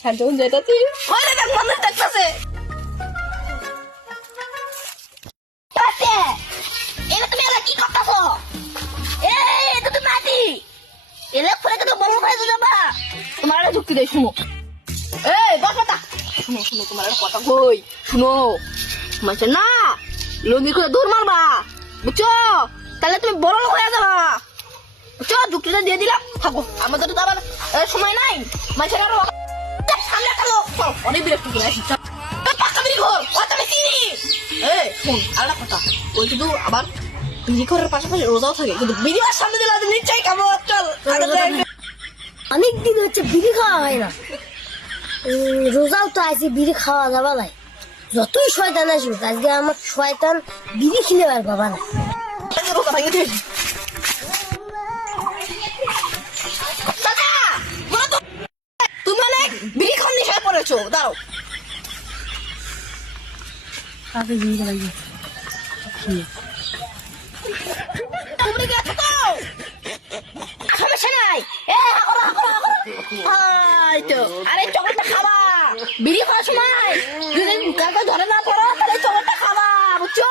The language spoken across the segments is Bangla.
সাতজন যেতেছি মানুষ দেখতেছে কি করতেছো? তুমি মাটি এলে ফলে কিন্তু বড় হয়ে যাবা। তোমার একটা যুক্তি দেয়, শুনো। শুনো শুনো, তোমার একটা কথা কই, শুনো। মাঝে না লঙ্গি করে দৌড় মারবা, বুঝছো? তাহলে তুমি বড় লোক হয়ে যাবা, বুঝছো? যুক্তিটা দিয়ে দিলাম, থাকো। আমাদের তো আবার সময় নাই। মাঝে সামনে একটা লোক অনেক বিরক্ত করে আসি। শোন আর একটা কথা, ওই শুধু আবার বিড়ি করার পাশাপাশি রোজাও থাকে, কিন্তু বিড়ি আর সামনে দিলে নিশ্চয়ই খাবো। চল, অনেকদিন হচ্ছে বিড়ি খাওয়া হয় না, রোজাও তো আছে, বিড়ি খাওয়া যাবা নাই। যতই শয়তান আসুক, আজকে আমার শয়তান বিড়ি খেলে আর বাবা না। তুমি অনেক বিড়ি খাওয়ার নেশায় পড়েছো, দাঁড়াও। সমস্যা নাই, আরে চকলেটটা খাবা। বিড়ি খাওয়ার সময় যদি কাউকে ধরে না পড়ো, তাহলে চকলেটটা খাবা, বুঝছো?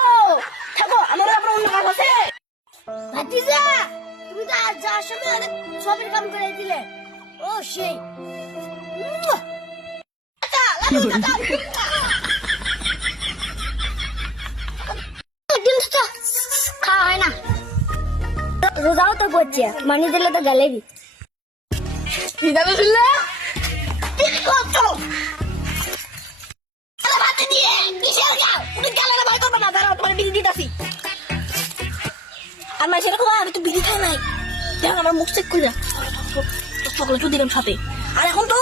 থাকো, আমার আপনার অন্য কাজ আছে। ভাতিজা, তুমি তো আজ যাওয়ার সময় অনেক সবের কাম করে দিলে। ও সেই খাওয়া হয় না, রোজাও তো করছে, মানুষ দিলে তো গালেবি। আর মাঝে এরকম আমি তো বিড়ি খাই নাই, দেখো আমার মুখ চেক করে চকলেটও দিলাম সাথে। আর এখন তো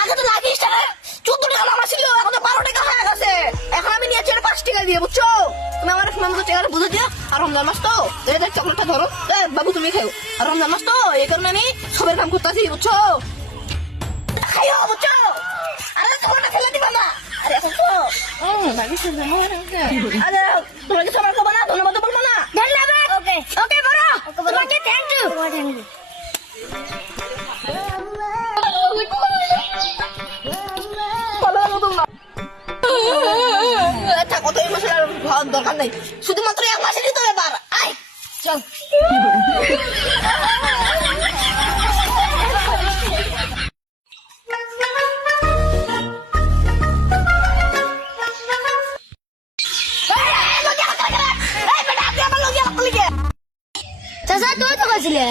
আগে তো লাগিস টাকা 14 টাকা নামা ছিল, এখন তো 12 টাকা হয়ে গেছে। এখন আমি নিয়েছি 5 টাকা দিয়ে, বুঝছো? তুমি আমার টাকাটা বুঝে দিও। আর রমজান মাস তো চকলেটটা ধরো, বাবু তুমি খাও। আর রমজান মাস তো এই কারণে আমি সবের কাম করতেছি, বুঝছো? খাইও, বুঝছো? আরে চকলেটটা ফেলে দিবা না। আরে এখন তো আরে তোমাকে সবার খাবো না, ধন্যবাদ বলবো না। ধন্যবাদ। ওকে ওকে বড়, তোমাকে থ্যাংক ইউ। কত মশলার দরকার নেই, শুধুমাত্র 1 মাসে দিতে হবে। বার আয় চল। চাচা, তুমি তো গেছিলে।